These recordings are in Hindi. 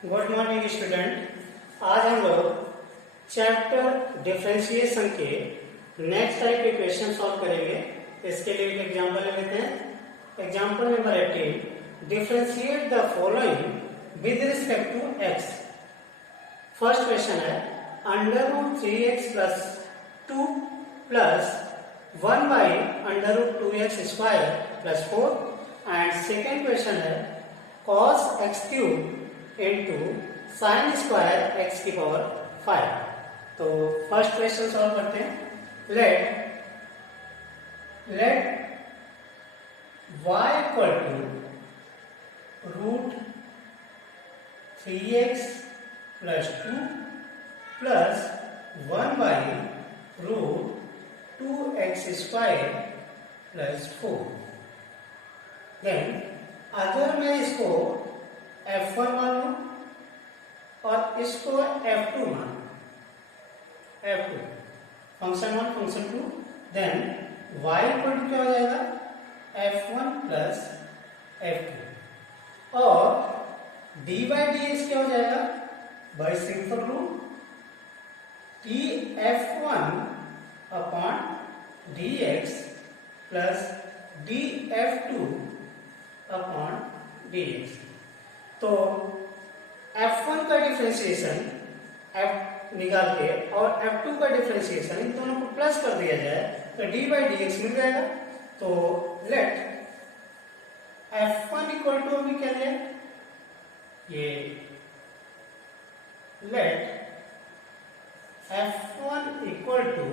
Good morning student. आज हम लोग चैप्टर डिफरेंशिएशन के नेक्स्ट टाइप के क्वेश्चन सॉल्व करेंगे। इसके लिए एक एग्जांपल ले लेते हैं। Example number 18, differentiate the following with respect to x. First question है under root 3x plus 2 plus 1 by under root 2x square plus 4। And second question है cos x cube into sine square x की पावर 5। तो फर्स्ट क्वेश्चन सॉल्व करते हैं। Let y equal to root 3x plus 2 plus 1 by root 2x square plus 4। Then अगर मैं इसको f1 मानूं और इसको f2 मानूं, f2 function 1 function 2, then y equal to क्या हो जाएगा f1 प्लस f2 और dy dx क्या हो जाएगा bye simple rule df1 upon dx plus df2 upon dx। तो f1 का डिफरेंशिएशन f निकाल के और f2 का डिफरेंशिएशन इन दोनों को प्लस कर दिया जाए तो d बाई डी एक्स मिल जाएगा। तो लेट f1 इक्वल टू अभी क्या लिया ये let f1 equal to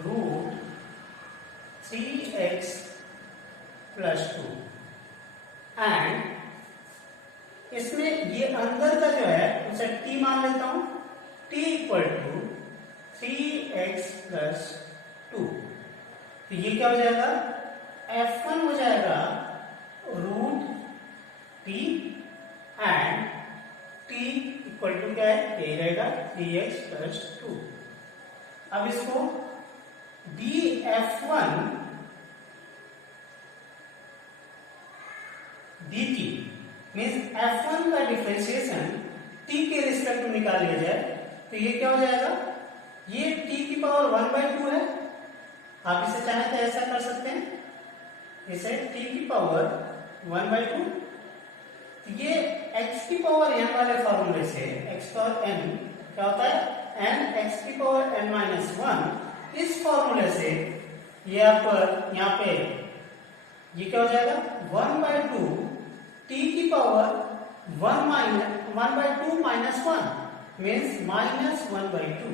root 3x plus 2 and इसमें ये अंदर का जो है उसे t मान लेता हूं, t equal to 3x plus 2। तो ये क्या हो जाएगा f1 हो जाएगा root t and t equal to क्या है ये रहेगा 3x प्लस 2। अब इसको df1 dt मीन्स f1 का डिफरेंशिएशन t के रिस्पेक्ट में निकाल लिया जाए तो ये क्या हो जाएगा ये t की पावर 1/2 है। आप इसे चाहे तो ऐसा कर सकते हैं, इसे t की पावर 1/2। तो ये x की पावर n वाले फॉर्मूले से x पावर n क्या होता है n x की पावर n माइनस 1। इस फॉर्मूले से ये आप यहाँ पे ये क्या हो जाएगा 1/2 t की power 1/2 minus 1 means minus 1/2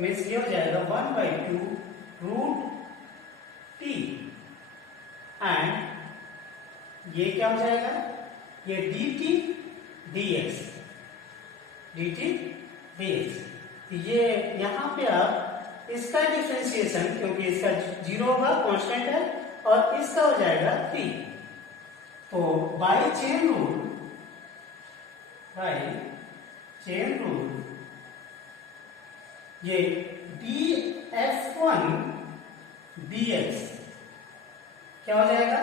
means ये हो जाएगा 1/2 रूट t एंड ये क्या हो जाएगा ये dt dx। ये यहां पे आप इसका डिफरेंशिएशन क्योंकि इसका 0 होगा कांस्टेंट है और इसका हो जाएगा 3। तो बाय चेन रूल ये df1 dx क्या हो जाएगा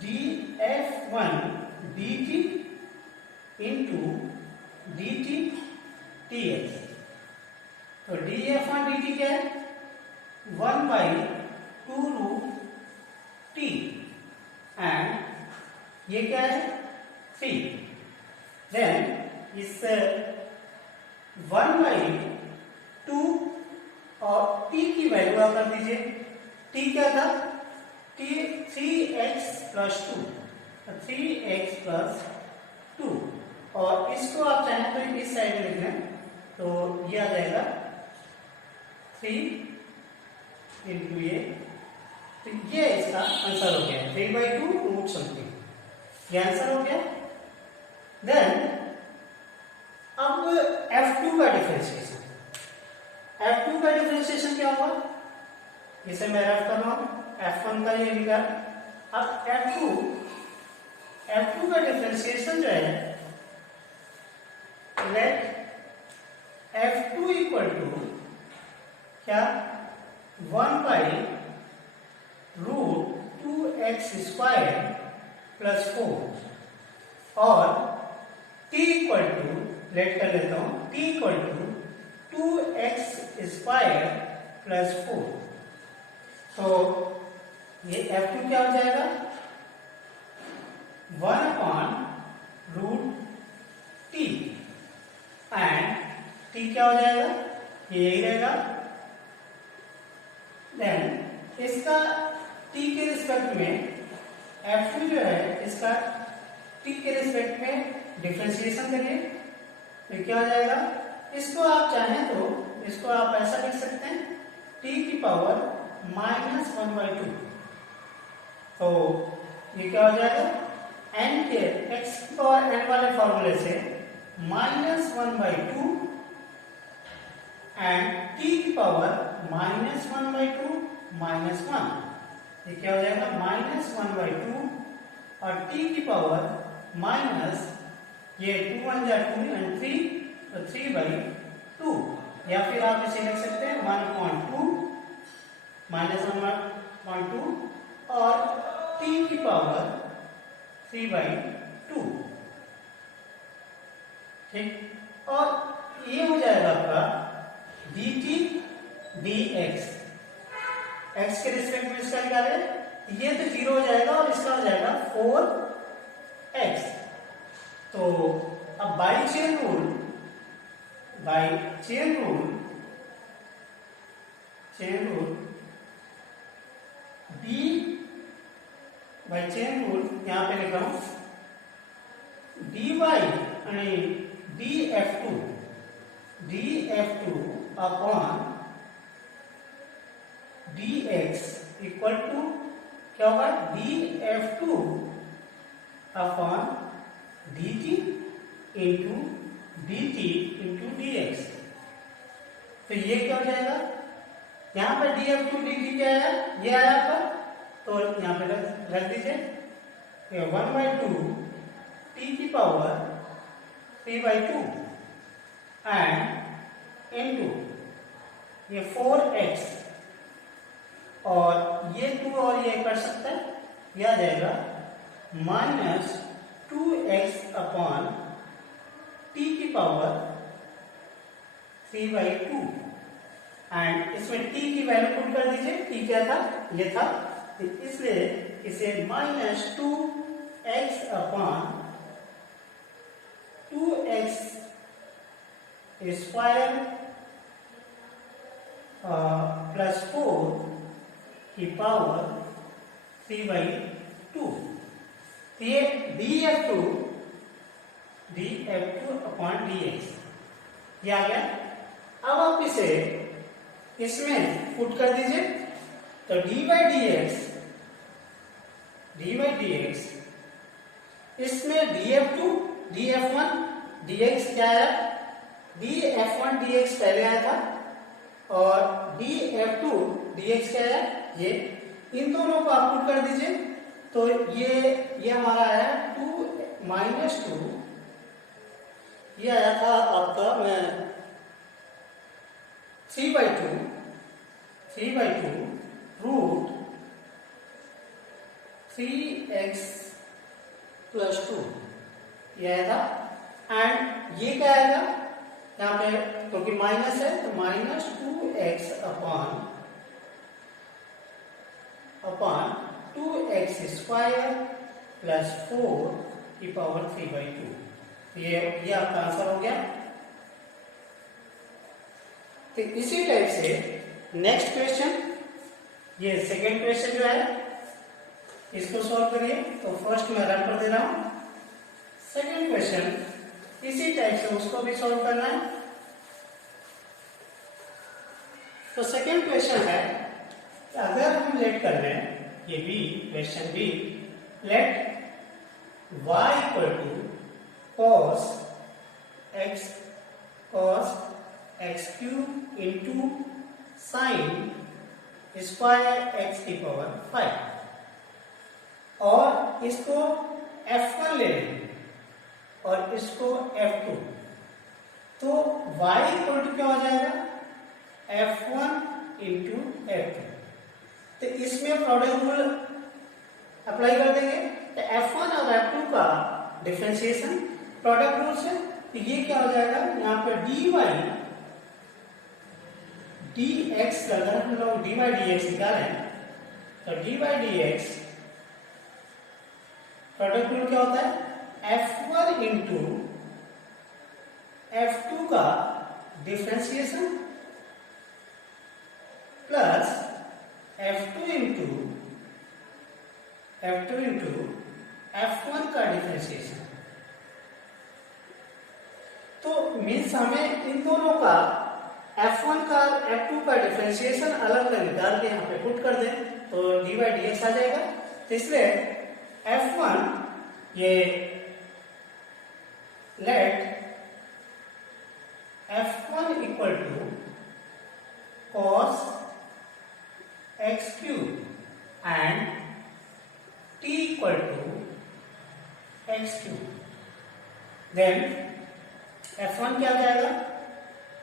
df1 dt into dt dx। तो df1 dt क्या है 1/2 रूट t एंड ये क्या है 3। देन इस 1/2 और t की वैल्यू आप कर दीजिए। t क्या था t 3x plus 2 3x plus 2 और इसको आप चाहें तो इस साइड में लिख लें तो ये आ जाएगा 3 इंटू ये। तो ये इसका आंसर हो गया 3/2 रूट समथिंग, ये आंसर हो गया। देन अब f2 का डिफरेंशिएशन, f2 का डिफरेंशिएशन क्या होगा इसे मैं रफ कर रहा हूं f1 का ये लिखा। अब f2 का डिफरेंशिएशन जो है लेट f2 इक्वल टू क्या 1/2 रूट 2x स्क्वायर प्लस 4 और t इक्वल टू, लेट कर लेता हूं, t equal to 2x² plus 4। तो ये f2 क्या हो जाएगा, 1/√t एंड t क्या हो जाएगा, ये यही रहेगा। देन इसका t के रिस्पेक्ट में f2 जो है इसका t के रिस्पेक्ट में डिफरेंशिएशन करिए, तो क्या हो जाएगा, इसको आप चाहें तो इसको आप ऐसा लिख सकते हैं t की पावर -1/2। तो ये क्या हो जाएगा, n के x की पावर n वाले फॉर्मूले से -1/2 एंड t की पावर -1/2 -1, ये क्या हो जाएगा, -1/2 और t की पावर माइनस, ये 2 1 जा 2 एंड 3, तो 3/2, या फिर आप इसे लिख सकते हैं 1/2 -1/2 और t की पावर 3/2, ठीक। और ये हो जाएगा आपका dt dx, x के रिस्पेक्ट में इसका क्या है, ये तो 0 हो जाएगा और इसका हो जाएगा 4x। तो अब बाई चेन रूल यहां पे लिखा हूं dy आणि df2 upon dx equal to क्या होगा, df2 upon dt into dx। तो ये क्या हो जाएगा, यहां पर df2 dt क्या है, ये आया आपका, तो यहां पे रख दीजिए 1/2 t की पावर 3/2 एंड इनटू ये 4x, और ये 2 और ये कर सकता है, यह आ जाएगा -2x अपॉन t की पावर 3/2 एंड इसमें t की वैल्यू पुट कर दीजिए, t क्या था, ये था, इसलिए इसे -2x upon 2x square plus 4 की पावर 3/2, ये df2 अपॉन dx ये आ गया। अब आप इसे इसमें पुट कर दीजिए, तो dy dx इसमें df2 df1 dx क्या है, df1 dx पहले आया था और df2 dx क्या है, ये, इन दोनों को आप पुट कर दीजिए, तो ये हमारा आया 2 -2, ये आया था आपका 3/2 रूट 3x प्लस 2, ये आया था। एंड ये क्या आएगा, यहाँ पे क्योंकि माइनस है तो -2x upon 2x square plus 4 की पावर 3/2, ये आपका आंसर हो गया। तो इसी टाइप से नेक्स्ट क्वेश्चन, ये सेकेंड क्वेश्चन जो है इसको सॉल्व करिए। तो फर्स्ट मैं रन कर दे रहा हूं, सेकेंड क्वेश्चन इसी टाइप से उसको भी सॉल्व करना है। तो सेकेंड क्वेश्चन है, अगर हम लेट कर रहे हैं ये B, question B, let y equal to cos x cube into sine square x की पावर 5 और इसको f1 ले लेंगे और इसको f2, तो y इक्वल टू क्या हो जाएगा, f1 इंटू f2। तो इसमें प्रोडक्ट रूल अप्लाई कर देंगे, तो f1 और f2 का डिफरेंशिएशन प्रोडक्ट रूल से, तो ये क्या हो जाएगा, यहाँ पे dy dx अगर हम लोग dy dx निकालें तो dy dx प्रोडक्ट रूल क्या होता है, F1 इंटू F2 का differentiation plus F2 into F1 का डिफरेंशिएशन। तो मीन्स हमें इन दोनों का F1 का F2 का डिफरेंशिएशन अलग अलग निकाल के यहाँ पे पुट कर दें तो dy dx आ जाएगा। तो इसलिए F1 ये let F1 equal to cos x cube and t equal to x cube, then F1 क्या हो जाएगा,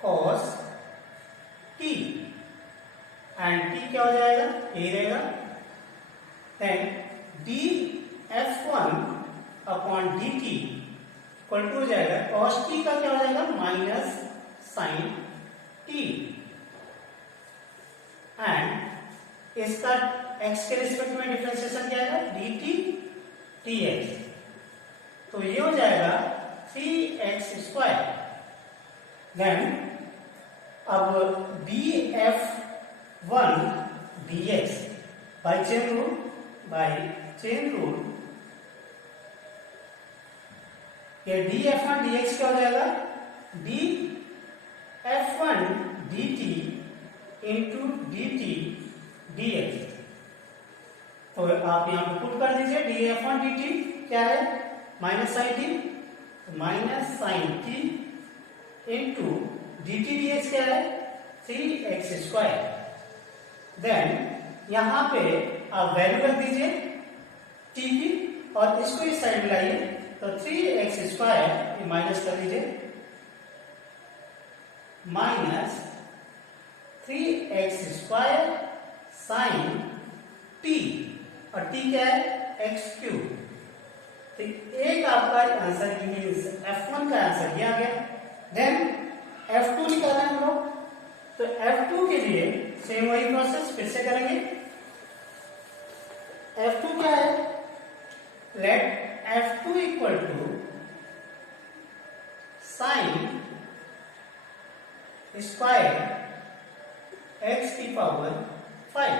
cos t एंड t क्या हो जाएगा, ये रहेगा, then dF1 upon dt equal to हो जाएगा cos t का क्या हो जाएगा, माइनस साइन t एंड इसका x के रिस्पेक्ट में डिफरेंशिएशन क्या आएगा, dt dx, तो ये हो जाएगा 3x स्क्वायर। देन अब dF1 dx bye chain rule ये dF1 dx क्या हो जाएगा, dF1 dt into dt dx, तो आप यहाँ पे पुट कर दीजिए dF1 dt क्या है, minus sine t into dt dx क्या है, 3x स्क्वायर। देन यहाँ पे आप वैल्यू रख दीजिए t की और इसको इस साइड लाइए तो 3x स्क्वायर माइनस कर लीजिए, minus 3x square sine t और t क्या है, x क्यूब। तो एक आपका आंसर मीन्स F1 का आंसर ये आ गया। देन F2 निकालना है हम लोग, तो F2 के लिए सेम वही प्रोसेस फिर से करेंगे। F2 क्या है, let F2 equal to sine square x की पावर 5।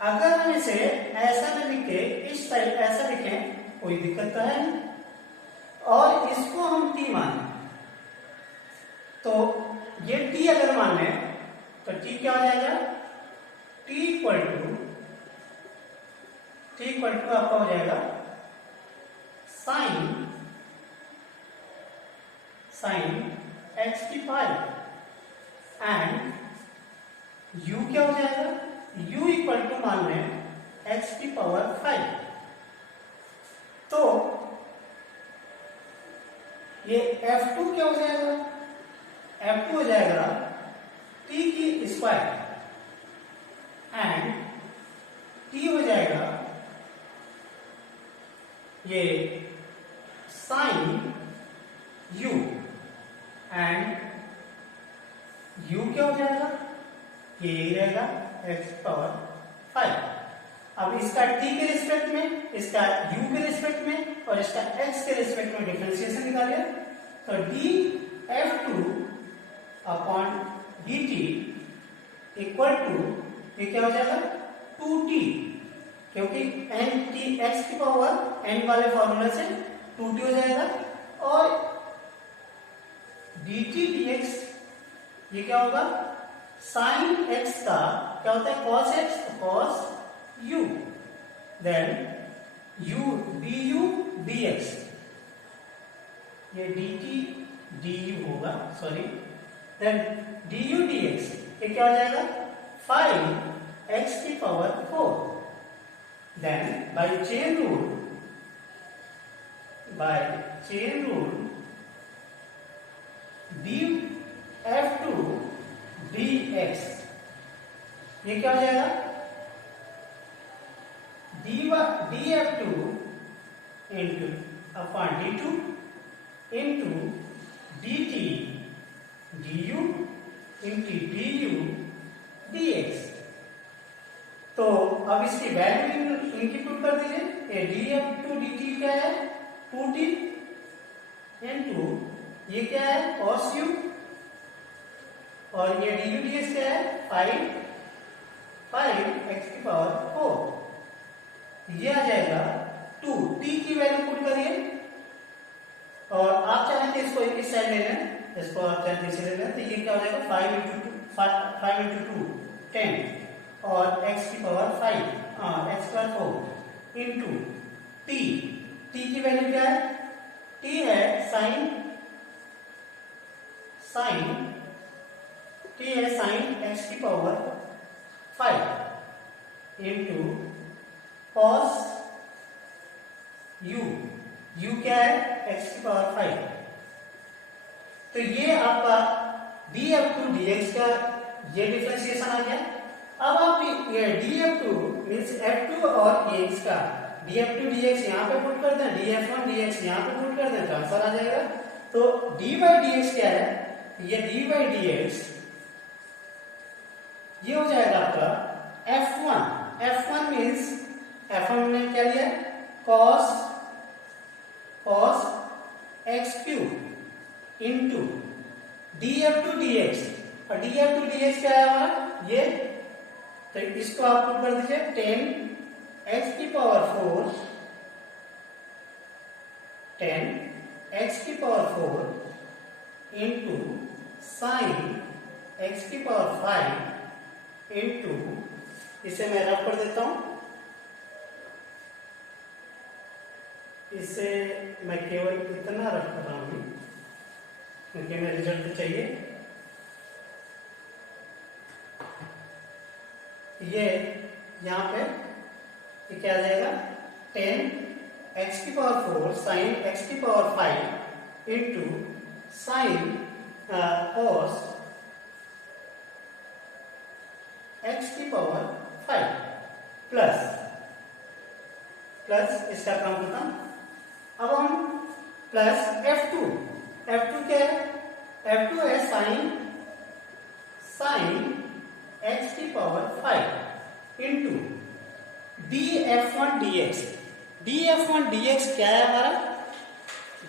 अगर हम इसे ऐसा न लिखे, इस साइड ऐसा लिखें कोई दिक्कत तो है नहीं, और इसको हम t माने तो ये t अगर मान लें तो t क्या हो जाएगा, t इक्वल टू आपका हो जाएगा साइन x की 5 एंड u क्या हो जाएगा, u इक्वल टू मान लें x की पावर 5। तो ये F2 क्या हो जाएगा, F2 हो जाएगा t की स्क्वायर एंड t हो जाएगा ये साइन u एंड u क्या हो जाएगा, ये रहेगा x पावर 5। अब इसका t के रिस्पेक्ट में, इसका u के रिस्पेक्ट में और इसका x के रिस्पेक्ट में डिफरेंशिएशन निकालिए तो dF2 upon dt equal to ये क्या हो जाएगा, 2t, क्योंकि n t x की पावर n वाले फॉर्मूला से 2t हो जाएगा, और dt dx ये क्या होगा, साइन x का क्या होता है, cos x, cos u, then u du dx, ये dt du होगा, सॉरी, देन du dx ये क्या हो जाएगा, 5x की power 4। Then by chain rule dF2 dx ये क्या हो जाएगा, dF2 इंटू अपॉन डी2 into dt du into du dx। तो अब इसकी वैल्यू इनकी पुट कर दीजिए। ये df2 dt क्या है 2t इंटू ये क्या है cos u और ये du dx क्या है 5x की पावर 4। ये आ जाएगा 2 t की वैल्यू पुट करिए और आप चाहें तो इसको इस साइड ले लें, इसको आप चाहें तो इसे ले लें, तो ये क्या हो जाएगा 5 इंटू 2 10 और x की पावर 5 x की पावर 4 इंटू t की वैल्यू क्या है t है साइन x की पावर 5 इंटू cos u क्या है x की पावर 5। तो ये आपका df2 dx का ये डिफरेंशिएशन आ गया। अब आप ये df2 मींस f2 और ax का df2 dx यहाँ पे पुट कर दें, df1 dx यहाँ पे पुट कर दें तो आंसर आ जाएगा। तो dy dx क्या है, ये dy dx ये हो जाएगा आपका f1 मींस f1 ने क्या लिया cos x cube into df2 dx और df2 dx क्या है हमारा ये, तो इसको आप पुट कर दीजिए 10x की पावर 4 इंटू साइन x की पावर 5 इंटू, इसे मैं रब कर देता हूं, इसे मैं केवल इतना रख कर रहा हूं क्योंकि हमें रिजल्ट चाहिए। ये यहाँ पे ये क्या आ जाएगा 10x की पावर 4 साइन x की power 5 into sine cos x की पावर 5 प्लस इसका काम खत्म। अब हम प्लस f2 क्या है f2 है साइन x की पावर 5 इंटू df1 dx क्या है हमारा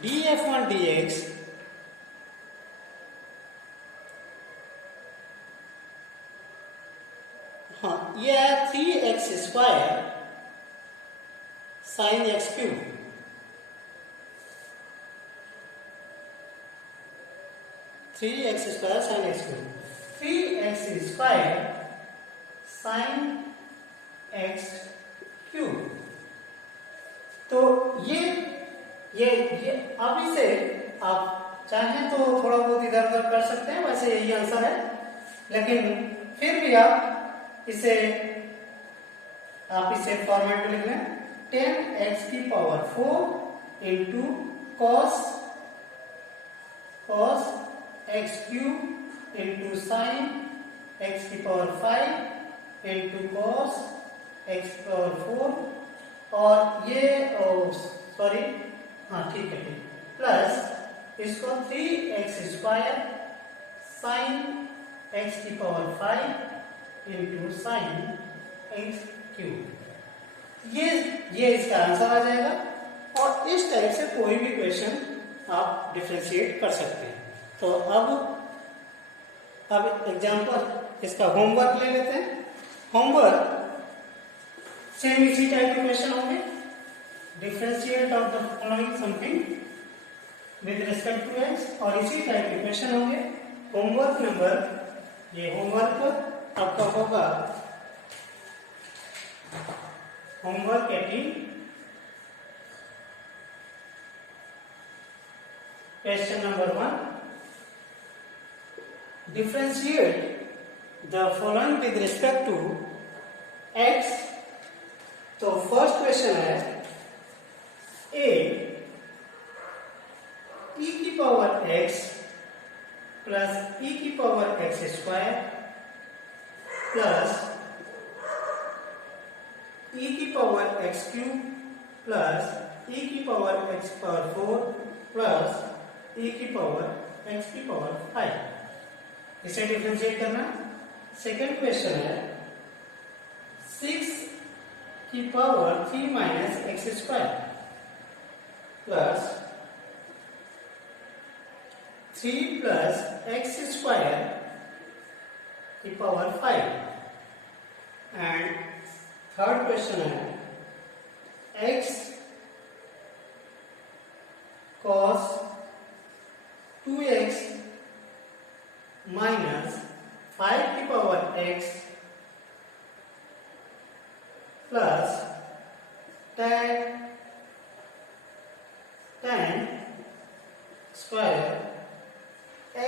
df1 dx हाँ ये है 3x square sine x cube, 3x square sine x cube, 3x square sine x cube. तो ये अब इसे आप चाहें तो थोड़ा बहुत इधर उधर कर सकते हैं, वैसे यही आंसर है, लेकिन फिर भी आप इसे फॉर्मेट में लिख लें 10x की power 4 into cos x cube into sign x की पावर 5 इंटू cos x की पावर 4 और ये सॉरी हाँ ठीक है प्लस इसको 3x स्क्वायर साइन x की power 5 into sine x cube. ये इसका आंसर आ जाएगा और इस टाइप से कोई भी क्वेश्चन आप डिफरेंशिएट कर सकते हैं। तो अब एग्जांपल इसका होमवर्क ले लेते हैं। होमवर्क सेम इसी टाइप के क्वेश्चन होंगे, differentiate of the following something with respect to x और इसी टाइप के क्वेश्चन होंगे। होमवर्क नंबर ये होमवर्क आपका होगा homework 18 question number 1 differentiate the following with respect to x। तो फर्स्ट क्वेश्चन है a e की पावर x प्लस e की power x square plus e की power x cube plus e की power x power 4 plus e की पावर x की पावर 5। इसे डिफरेंशिएट करना। सेकंड क्वेश्चन है 6 की power 3 minus x square plus 3 plus x square की पावर 5। एंड थर्ड क्वेश्चन है x cos 2x माइनस 5 की power x plus tan square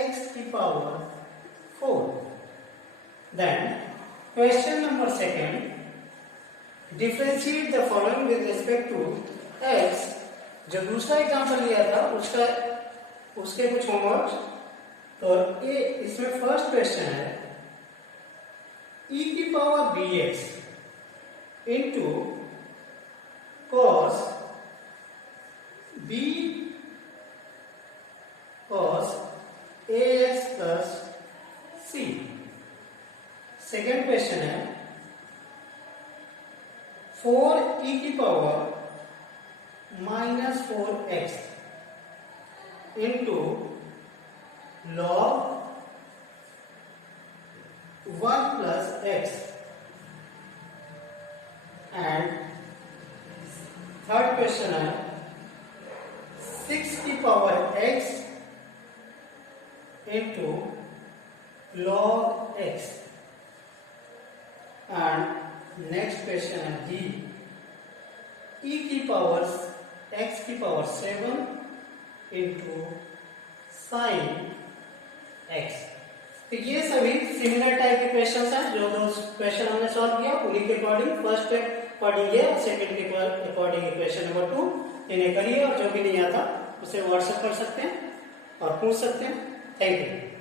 x की power 4। Then question number second differentiate the following with respect to x। जो दूसरा एग्जांपल लिया था उसके कुछ होमवर्क। तो ये इसमें फर्स्ट क्वेश्चन है e की power bx into cos b cos ax plus c। Second question है 4e की power minus 4x into log 1 plus x। And third question है 6 की power x into log x। And next question है d e की पावर x की पावर 7 इंटू साइन x। तो ये सभी सिमिलर टाइप के क्वेश्चन हैं। जो दो क्वेश्चन हमने सॉल्व किया उन्हीं के अकॉर्डिंग फर्स्ट अकॉर्डिंग ये और सेकंड के अकॉर्डिंग क्वेश्चन नंबर 2 इन्हें करिए और जो भी नहीं आता उसे व्हाट्सएप कर सकते हैं और पूछ सकते हैं। Thank you.